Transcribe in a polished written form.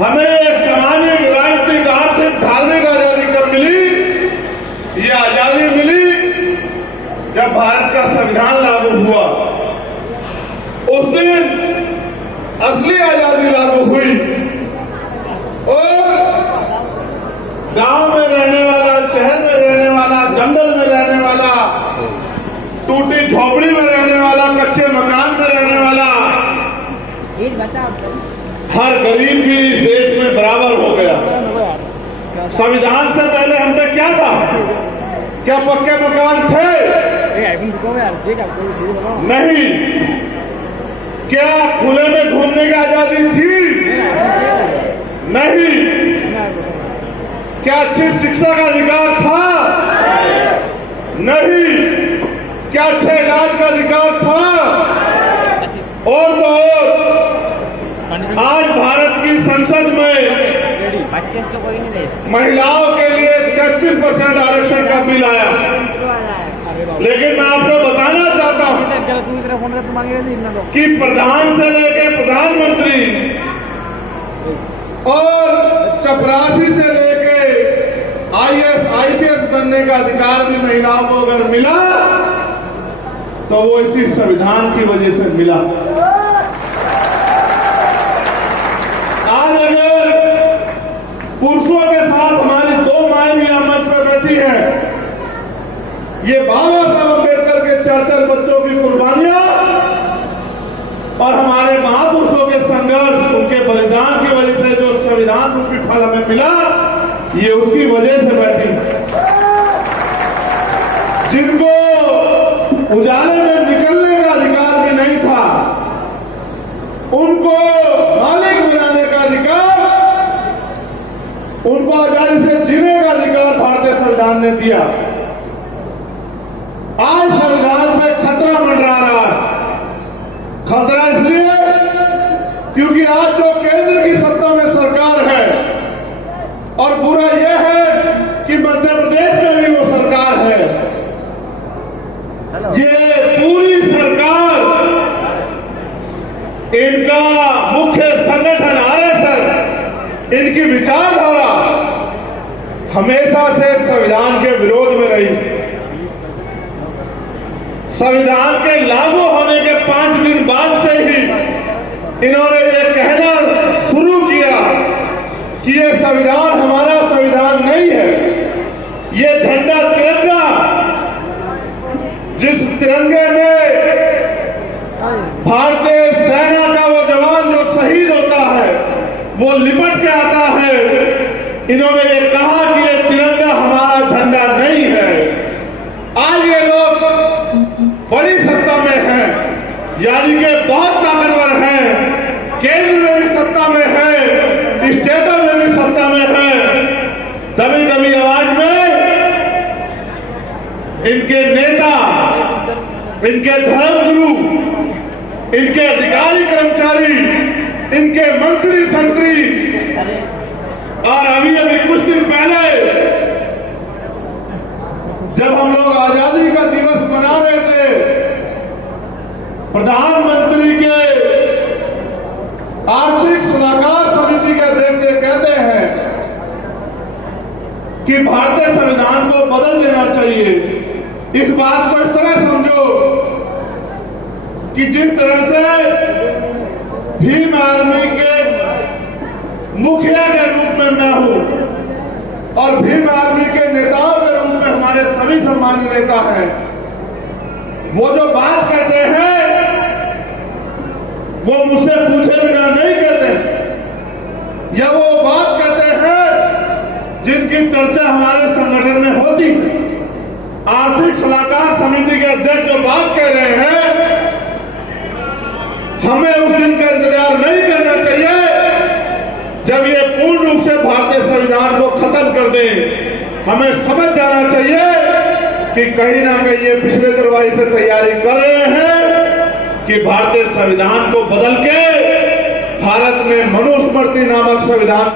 हमें सामाजिक, राजनीतिक, आर्थिक, धार्मिक आजादी कब मिली? ये आजादी मिली जब भारत का संविधान लागू हुआ। उस दिन असली आजादी लागू हुई और गांव में रहने वाला, शहर में रहने वाला, जंगल में रहने वाला, टूटी झोपड़ी में रहने वाला, कच्चे मकान में रहने वाला हर गरीब भी इस देश में बराबर हो गया। संविधान से पहले हम पे क्या था? क्या पक्के मकान थे? नहीं। क्या खुले में घूमने की आजादी थी? नहीं। क्या अच्छी शिक्षा का अधिकार था? नहीं। क्या अच्छे इलाज का अधिकार था? और तो और आज भारत की संसद में महिलाओं के लिए 33% आरक्षण का बिल आया। लेकिन मैं आपको बताना चाहता हूं कि प्रधान से लेके प्रधानमंत्री और चपरासी से लेके IAS, IPS बनने का अधिकार भी महिलाओं को अगर मिला तो वो इसी संविधान की वजह से मिला। आज अगर पुरुषों के साथ हमारी दो माएं भी मंच पर बैठी हैं, ये बाबा साहब अम्बेडकर के 4-4 बच्चों की कुर्बानियां और हमारे महापुरुषों के संघर्ष, उनके बलिदान की वजह से जो संविधान रूपी फल हमें मिला, ये उसकी वजह से बैठी। जिनको उजाले में निकलने का अधिकार भी नहीं था, उनको मालिक बनाने का अधिकार, उनको आजादी से जीने का अधिकार भारतीय संविधान ने दिया। आज संविधान पे खतरा मंडरा रहा है। खतरा इसलिए क्योंकि आज जो केंद्र की सत्ता में सरकार है, और बुरा यह है कि मध्य प्रदेश में भी वो सरकार है, ये पूरी सरकार, इनका मुख्य संगठन RSS, इनकी विचारधारा हमेशा से संविधान के विरोध में रही। संविधान के लागू होने के 5 दिन बाद से ही इन्होंने ये कहना शुरू किया कि ये संविधान हमारा संविधान नहीं है। ये झंडा तिरंगा, जिस तिरंगे में भारतीय सेना का वो जवान जो शहीद होता है वो लिपट के आता है, इन्होंने ये कहा कि ये तिरंगा हमारा झंडा नहीं है। आज ये लोग बड़ी सत्ता में हैं, यानी कि बहुत ताकतवर हैं, केंद्र में भी सत्ता में है, स्टेटों में भी सत्ता में है। दबी दबी आवाज में इनके नेता, इनके धर्मगुरु, इनके अधिकारी कर्मचारी, इनके मंत्री संतरी, और अभी कुछ दिन पहले जब हम लोग आजादी का दिवस मना रहे थे, प्रधानमंत्री के आर्थिक सलाहकार समिति के अध्यक्ष ये कहते हैं कि भारतीय संविधान को बदल देना चाहिए। इस बात को इस तरह समझो कि जिस तरह से भीम आर्मी के मुखिया के रूप में मैं हूं और भीम आर्मी के नेताओं के रूप में हमारे सभी सम्मानित नेता हैं, वो जो बात कहते हैं वो मुझसे पूछे बिना नहीं कहते, या वो बात कहते हैं जिनकी चर्चा हमारे संगठन में होती है। आर्थिक सलाहकार समिति के अध्यक्ष जो बात कह रहे हैं, हमें उस दिन का इंतजार नहीं करना चाहिए जब ये पूर्ण रूप से भारतीय संविधान को खत्म कर दे। हमें समझ जाना चाहिए कि कहीं ना कहीं ये पिछले दरवाजे से तैयारी कर रहे हैं कि भारतीय संविधान को बदल के भारत में मनुस्मृति नामक संविधान